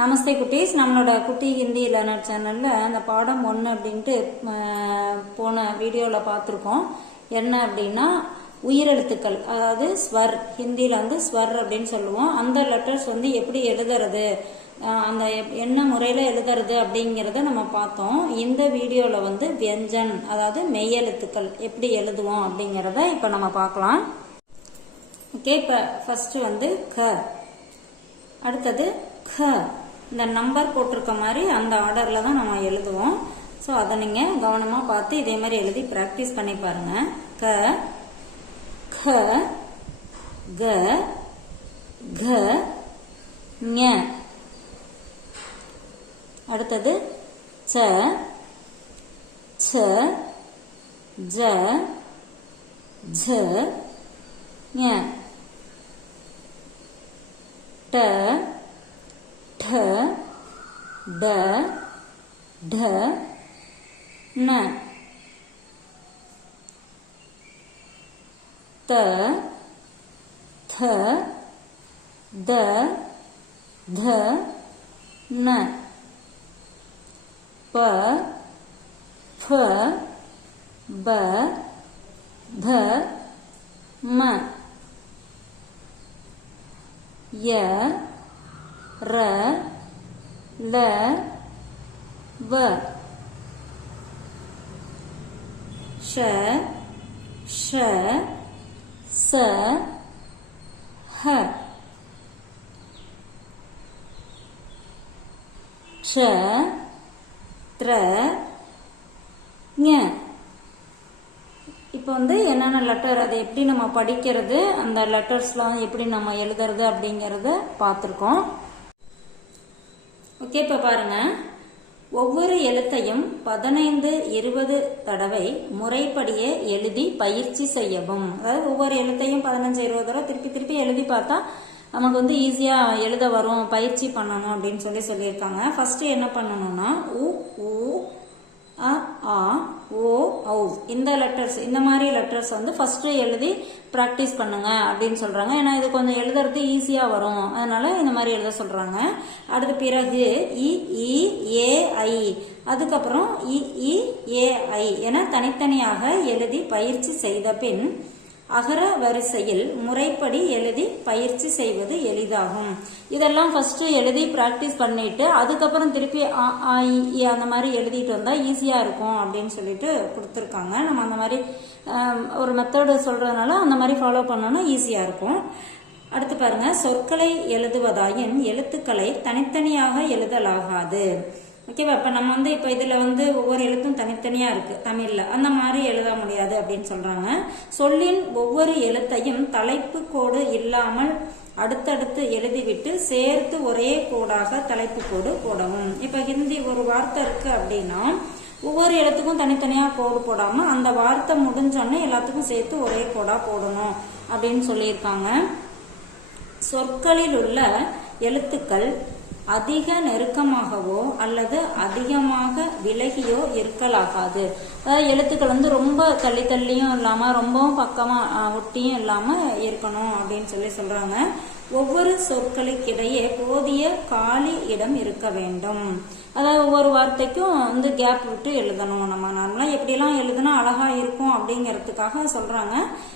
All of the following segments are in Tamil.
நமஸ்தே குட்டீஸ், நம்மளோட குட்டி ஹிந்தி லேர்னர் சேனல்ல அந்த பாடம் 1 அப்படின்ட்டு போன வீடியோவில் பார்த்துருக்கோம். என்ன அப்படின்னா உயிரெழுத்துக்கள், அதாவது ஸ்வர், ஹிந்தியில் வந்து ஸ்வர் அப்படின்னு சொல்லுவோம். அந்த லெட்டர்ஸ் வந்து எப்படி எழுதுறது, அந்த என்ன முறையில் எழுதுறது அப்படிங்கிறத நம்ம பார்த்தோம். இந்த வீடியோவில் வந்து வியஞ்சன், அதாவது மெய்யெழுத்துக்கள் எப்படி எழுதுவோம் அப்படிங்கிறத இப்போ நம்ம பார்க்கலாம். ஓகே, இப்போ ஃபர்ஸ்ட் வந்து க, அடுத்தது க. இந்த நம்பர் போட்டிருக்க மாதிரி அந்த ஆர்டரில் தான் நம்ம எழுதுவோம். ஸோ அதை நீங்கள் கவனமாக பார்த்து இதே மாதிரி எழுதி ப்ராக்டிஸ் பண்ணி பாருங்க. க, க, க, க, ஞ. அடுத்தது ச, ச, ஜ, ஜ, ஞ. ட, ठ, ड, ढ, न. त, थ, द, ध, न. प, फ, ब, भ, म. य, र, ल, व. श, श, स, ह. च, त्र, ஞ. இப்போ வந்து என்னென்ன லெட்டர், அதை எப்படி நம்ம படிக்கிறது, அந்த லெட்டர்ஸ்லாம் எப்படி நம்ம எழுதுறது அப்படிங்கறத பார்த்துருக்கோம். ஓகே, இப்போ பாருங்க. ஒவ்வொரு எழுத்தையும் 15-20 தடவை முறைப்படியே எழுதி பயிற்சி செய்யவும். அதாவது ஒவ்வொரு எழுத்தையும் 15-20 தடவை திருப்பி திருப்பி எழுதி பார்த்தா நமக்கு வந்து ஈஸியா எழுத வரும், பயிற்சி பண்ணணும் அப்படின்னு சொல்லியிருக்காங்க. ஃபர்ஸ்ட் என்ன பண்ணணும்னா உ, ஊ, அ, ஆ, ஓ, ஔ, இந்த லெட்டர்ஸ், இந்த மாதிரி லெட்டர்ஸ் வந்து ஃபர்ஸ்ட் எழுதி ப்ராக்டிஸ் பண்ணுங்க அப்படின்னு சொல்றாங்க. ஏன்னா இது கொஞ்சம் எழுதுறது ஈஸியா வரும், அதனால இந்த மாதிரி எழுத சொல்றாங்க. அடுத்து பிறகு இ, இ, ஏ, ஐ, அதுக்கப்புறம் இ, இ, ஏ, ஐ என தனித்தனியாக எழுதி பயிற்சி செய்த பின் அகர வரிசையில் முறைப்படி எழுதி பயிற்சி செய்வது எளிதாகும். இதெல்லாம் ஃபர்ஸ்ட் எழுதி பிராக்டிஸ் பண்ணிட்டு அதுக்கப்புறம் திருப்பி ஆ, ஆ, இ அந்த மாதிரி எழுதிட்டு வந்தா ஈஸியா இருக்கும் அப்படின்னு சொல்லிட்டு கொடுத்துருக்காங்க. நம்ம அந்த மாதிரி ஒரு மெத்தடு சொல்றதுனால அந்த மாதிரி ஃபாலோ பண்ணோம்னா ஈஸியா இருக்கும். அடுத்து பாருங்க, சொற்களை எழுதுவதாயின் எழுத்துக்களை தனித்தனியாக எழுதலாகாது. ஓகேவா? இப்ப நம்ம வந்து இப்ப இதுல வந்து ஒவ்வொரு எழுத்தும் தனித்தனியா இருக்கு தமிழ்ல, அந்த மாதிரி எழுத முடியாது அப்படின்னு சொல்றாங்க. சொல்லின் ஒவ்வொரு எழுத்தையும் தலைப்பு கோடு இல்லாமல் அடுத்தடுத்து எழுதிவிட்டு சேர்த்து ஒரே கோடாக தலைப்பு கோடு போடவும். இப்ப ஹிந்தி ஒரு வார்த்தை இருக்கு அப்படின்னா ஒவ்வொரு எழுத்துக்கும் தனித்தனியா கோடு போடாம அந்த வார்த்தை முடிஞ்சோடனே எல்லாத்துக்கும் சேர்த்து ஒரே கோடா போடணும் அப்படின்னு சொல்லியிருக்காங்க. சொற்களில் உள்ள எழுத்துக்கள் அதிக நெருக்கமாகவோ அல்லது அதிகமாக விலகியோ இருக்கலாகாது. அதாவது எழுத்துக்கள் வந்து ரொம்ப தள்ளி தள்ளியும் இல்லாம ரொம்பவும் பக்கமா ஒட்டியும் இல்லாம இருக்கணும் அப்படின்னு சொல்றாங்க. ஒவ்வொரு சொற்களுக்கிடையே போதிய காலி இடம் இருக்க வேண்டும். அதாவது ஒவ்வொரு வார்த்தைக்கும் வந்து கேப் விட்டு எழுதணும். நம்ம நார்மலா எப்படிலாம் எழுதுனா அழகா இருக்கும் அப்படிங்கறதுக்காக சொல்றாங்க.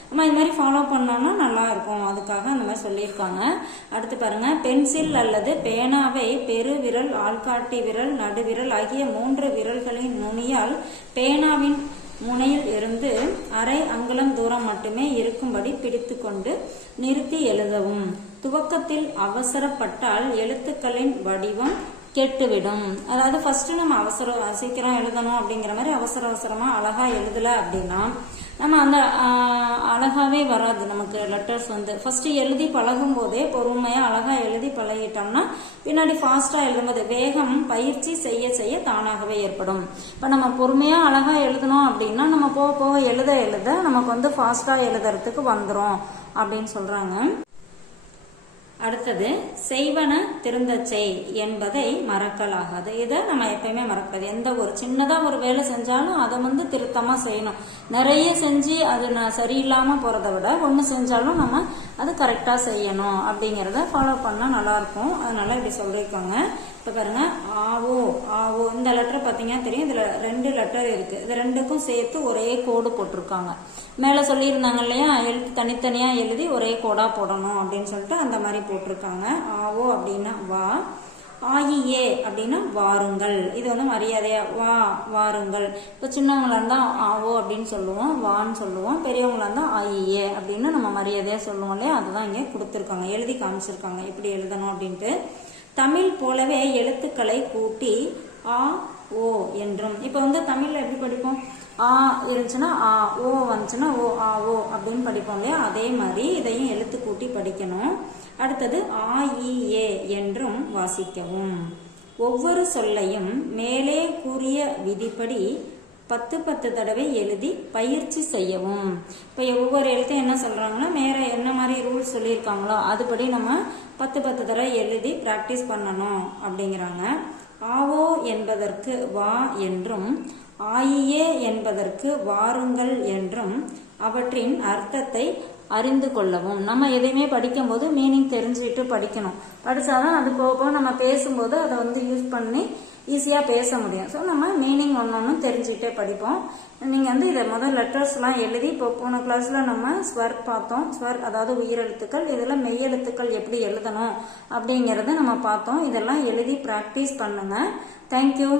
நம்ம இது மாதிரி ஃபாலோ பண்ணோம்னா நல்லா இருக்கும், அதுக்காக அந்த மாதிரி சொல்லியிருக்காங்க. அடுத்து பாருங்க, பென்சில் அல்லது பேனாவை பெருவிரல், ஆள்காட்டி விரல், நடுவிரல் ஆகிய 3 விரல்களின் நுனியால் பேனாவின் முனையில் இருந்து அரை அங்குலம் தூரம் மட்டுமே இருக்கும்படி பிடித்து கொண்டு நிறுத்தி எழுதவும். துவக்கத்தில் அவசரப்பட்டால் எழுத்துக்களின் வடிவம் கெட்டுவிடும். அதாவது ஃபர்ஸ்ட் நம்ம சீக்கிரம் எழுதணும் அப்படிங்கிற மாதிரி அவசரமா அழகா எழுதல அப்படின்னா நம்ம அந்த அழகாவே வராது. நமக்கு லெட்டர்ஸ் வந்து ஃபர்ஸ்ட் எழுதி பழகும் போதே பொறுமையா அழகா எழுதி பழகிட்டோம்னா பின்னாடி ஃபாஸ்டா எழுதும்போது வேகம் பயிற்சி செய்ய செய்ய தானாகவே ஏற்படும். இப்ப நம்ம பொறுமையா அழகா எழுதணும் அப்படின்னா நம்ம போக போக எழுத நமக்கு வந்து ஃபாஸ்டா எழுதுறதுக்கு வந்துரும் அப்படின்னு சொல்றாங்க. அடுத்தது செய்வன திருந்தச் செய் என்பதை மறக்கலாகாது. இதை நம்ம எப்பயுமே மறக்காது. எந்த ஒரு சின்னதா ஒரு வேலை செஞ்சாலும் அதை வந்து திருத்தமா செய்யணும். நிறைய செஞ்சு அது சரியில்லாம போறதை விட ஒண்ணு செஞ்சாலும் நம்ம அது கரெக்டா செய்யணும் அப்படிங்கறத ஃபாலோ பண்ணா நல்லா இருக்கும். அதனால இப்படி சொல்லிருக்காங்க. இப்போ பாருங்க ஆவோ ஆவோ இந்த லெட்டர் பார்த்தீங்கன்னா தெரியும், இதில் 2 லெட்டர் இருக்கு. இது ரெண்டுக்கும் சேர்த்து ஒரே கோடு போட்டிருக்காங்க. மேலே சொல்லியிருந்தாங்க இல்லையா, எழுத்து தனித்தனியாக எழுதி ஒரே கோடா போடணும் அப்படின்னு சொல்லிட்டு அந்த மாதிரி போட்டிருக்காங்க. ஆவோ அப்படின்னா வா, ஆயியே அப்படின்னா வாருங்கள். இது வந்து மரியாதையா வா வாருங்கள். இப்போ சின்னவங்களா இருந்தால் ஆவோ அப்படின்னு சொல்லுவோம், வான்னு சொல்லுவோம். பெரியவங்களா இருந்தால் ஆயியே அப்படின்னு நம்ம மரியாதையா சொல்லுவோம் இல்லையா, அதுதான் இங்கே கொடுத்துருக்காங்க, எழுதி காமிச்சிருக்காங்க எப்படி எழுதணும் அப்படின்ட்டு. தமிழ் போலவே எழுத்துக்களை கூட்டி ஆ ஓ என்றும். இப்போ வந்து தமிழ்ல எப்படி படிப்போம், ஆ இருந்துச்சுன்னா ஆ, ஓ வந்துச்சுன்னா ஓ ஆ ஓ அப்படின்னு படிப்போம் இல்லையா, அதே மாதிரி இதையும் எழுத்து கூட்டி படிக்கணும். அடுத்தது ஆ இ ஏ என்றும் வாசிக்கவும். ஒவ்வொரு சொல்லையும் மேலே கூறிய விதிப்படி 10 தடவை எழுதி பயிற்சி செய்யவும். இப்போ ஒவ்வொரு எழுத்தையும் என்ன சொல்றாங்கன்னா, மேலே என்ன மாதிரி ரூல்ஸ் சொல்லியிருக்காங்களோ அதுபடி நம்ம 10 தடவை எழுதி பிராக்டிஸ் பண்ணணும் அப்படிங்கிறாங்க. ஆவோ என்பதற்கு வா என்றும், ஆயியே என்பதற்கு வாருங்கள் என்றும் அவற்றின் அர்த்தத்தை அறிந்து கொள்ளவும். நம்ம எதையுமே படிக்கும்போது மீனிங் தெரிஞ்சுக்கிட்டு படிக்கணும். படித்தாதான் அது போக நம்ம பேசும்போது அதை வந்து யூஸ் பண்ணி ஈஸியாக பேச முடியும். ஸோ நம்ம மீனிங் ஒன்று தெரிஞ்சுக்கிட்டே படிப்போம். நீங்கள் வந்து இதை முதல் லெட்டர்ஸ்லாம் எழுதி, இப்போ போன கிளாஸில் நம்ம ஸ்வர் பார்த்தோம். ஸ்வர் அதாவது உயிரெழுத்துக்கள், இதில் மெய்யெழுத்துக்கள் எப்படி எழுதணும் அப்படிங்கிறத நம்ம பார்த்தோம். இதெல்லாம் எழுதி ப்ராக்டிஸ் பண்ணுங்கள். தேங்க்யூ.